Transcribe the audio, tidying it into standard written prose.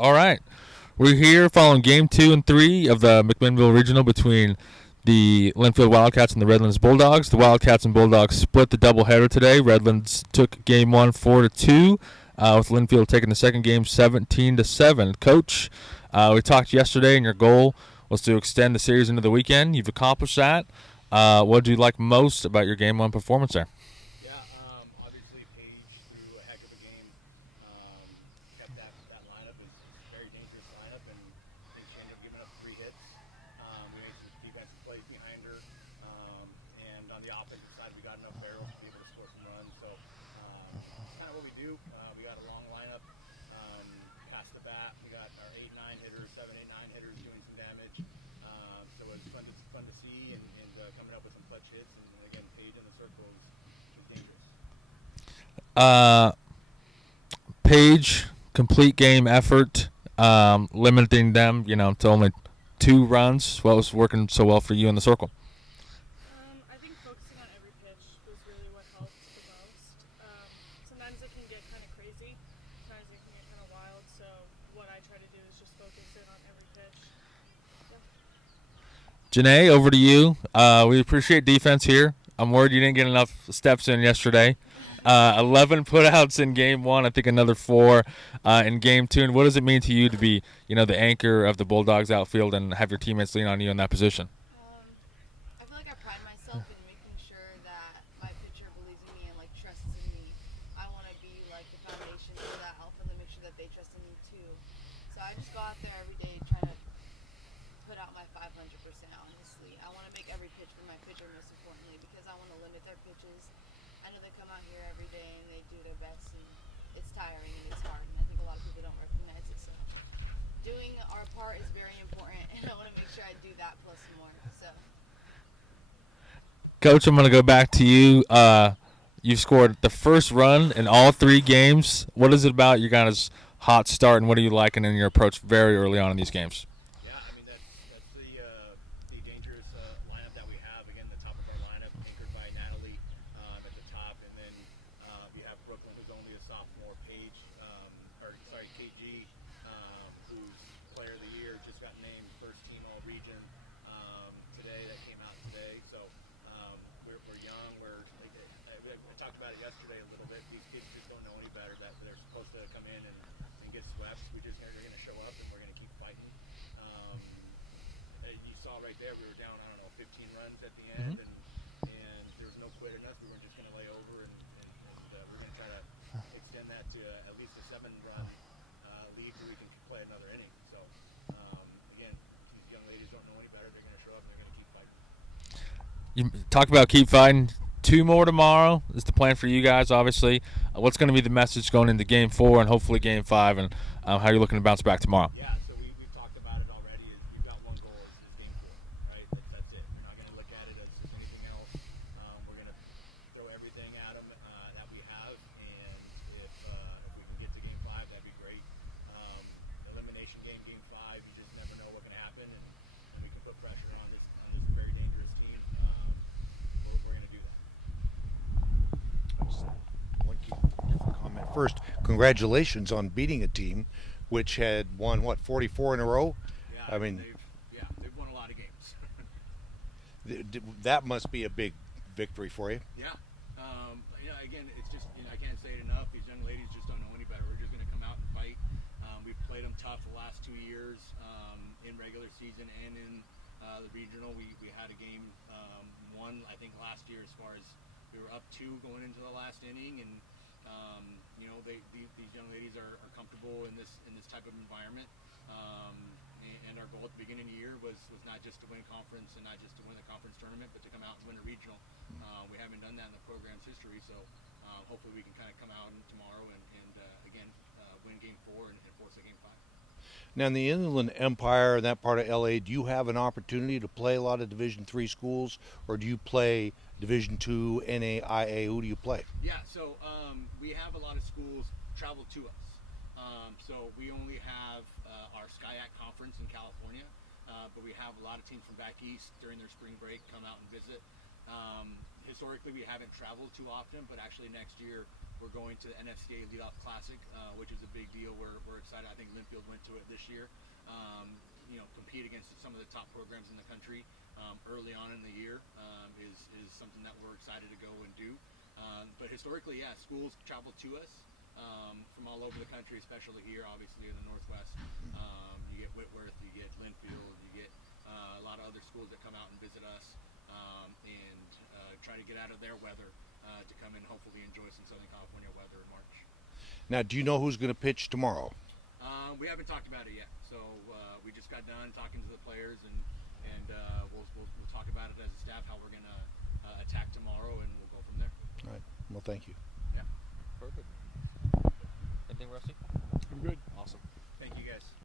All right. We're here following game 2 and 3 of the McMinnville Regional between the Linfield Wildcats and the Redlands Bulldogs. The Wildcats and Bulldogs split the doubleheader today. Redlands took game 1 4-2, with Linfield taking the second game 17-7. Coach, we talked yesterday, and your goal was to extend the series into the weekend. You've accomplished that. What did you like most about your game 1 performance there? Yeah, obviously Paige threw a heck of a game. Kept that lineup is a very dangerous lineup, and I think she ended up giving up 3 hits. We made some defensive plays behind her, and on the offensive side, we got enough barrels to be able to score some runs. So it's kind of what we do. We got a long lineup. Past the bat, we got our 8-9 hitters, 7-8-9 hitters doing some damage. So it was fun to see, and coming up with some clutch hits. And again, Paige in the circle was dangerous. Paige, complete game effort, limiting them, to only 2 runs. What was working so well for you in the circle? I think focusing on every pitch was really what helped the most. Sometimes it can get kind of crazy. Sometimes it can get kind of wild. So what I try to do is just focus in on every pitch. Yeah. Jenay, over to you. We appreciate defense here. I'm worried you didn't get enough steps in yesterday. 11 putouts in game 1. I think another 4 in game 2. And what does it mean to you to be, the anchor of the Bulldogs outfield and have your teammates lean on you in that position? I feel like I pride myself in making sure that my pitcher believes in me and trusts in me. I want to be the foundation for that, help them make sure that they trust in me too. So I just go out there every day trying to put out my 500%. Honestly, I want to make every pitch for my pitcher, most importantly, because I want to limit their pitches. I know they come out here every day and they do their best, and it's tiring and it's hard, and I think a lot of people don't recognize it. So doing our part is very important, and I want to make sure I do that plus more. So, Coach, I'm going to go back to you. You scored the first run in all 3 games. What is it about your guys' hot start, and what are you liking in your approach very early on in these games? Yeah, I mean that's the dangerous lineup that we have. Again, the top of our lineup anchored by Natalie at the top, and then we have Brooklyn, who's only a sophomore. Paige, KG, who's Player of the Year, just got named first team All Region today. That came out today. So we're young. I talked about it yesterday a little bit. These kids just don't know any better. That they're supposed to come in and get swept. They're going to show up, and we're going to keep fighting. You saw right there, we were down, 15 runs at the end, and there was no quit in us. We weren't just going to lay over, and we're going to try to extend that to at least a 7-run lead so we can play another inning. So, again, these young ladies don't know any better. They're going to show up, and they're going to keep fighting. You talk about keep fighting. 2 more tomorrow is the plan for you guys, obviously. What's going to be the message going into game 4 and hopefully game 5, and how you're looking to bounce back tomorrow? Yeah, so we've talked about it already. You've got one goal, is game 4, right? That's it. We're not going to look at it as just anything else. We're going to throw everything at them that we have, and if we can get to game 5, that'd be great. Elimination game 5, you just never know what's going to happen, and we can put pressure on this very dangerous team. We're going to do that. One key comment. First, congratulations on beating a team which had won 44 in a row. Yeah, I mean, they've won a lot of games. that must be a big victory for you. Yeah. Again, it's just I can't say it enough. These young ladies just don't know any better. We're just going to come out and fight. We've played them tough the last 2 years in regular season and in the regional. We had a game 1, I think, last year as far as we were up 2 going into the last inning, and these young ladies are comfortable in this type of environment. And our goal at the beginning of the year was not just to win conference and not just to win the conference tournament, but to come out and win a regional. We haven't done that in the program's history, so hopefully we can kind of come out tomorrow and again win game 4 and force a game 5. Now, in the Inland Empire and that part of LA, do you have an opportunity to play a lot of Division III schools, or do you play Division II, NAIA? Who do you play? Yeah, so we have a lot of schools travel to us. So we only have our SCIAC conference in California, but we have a lot of teams from back east during their spring break come out and visit. Historically, we haven't traveled too often, but actually next year we're going to the NCAA Leadoff Classic, which is a big deal. We're excited. I think Linfield went to it this year. Compete against some of the top programs in the country early on in the year is something that we're excited to go and do. But historically, yeah, schools travel to us from all over the country, especially here, obviously in the Northwest. You get Whitworth, you get Linfield, you get a lot of other schools that come out and visit us and try to get out of their weather to come and hopefully enjoy some Southern California weather in March. Now, do you know who's going to pitch tomorrow? We haven't talked about it yet, so we just got done talking to the players, and we'll talk about it as a staff, how we're going to attack tomorrow, and we'll go from there. All right. Well, thank you. Yeah. Perfect. Anything, Rusty? I'm good. Awesome. Thank you, guys.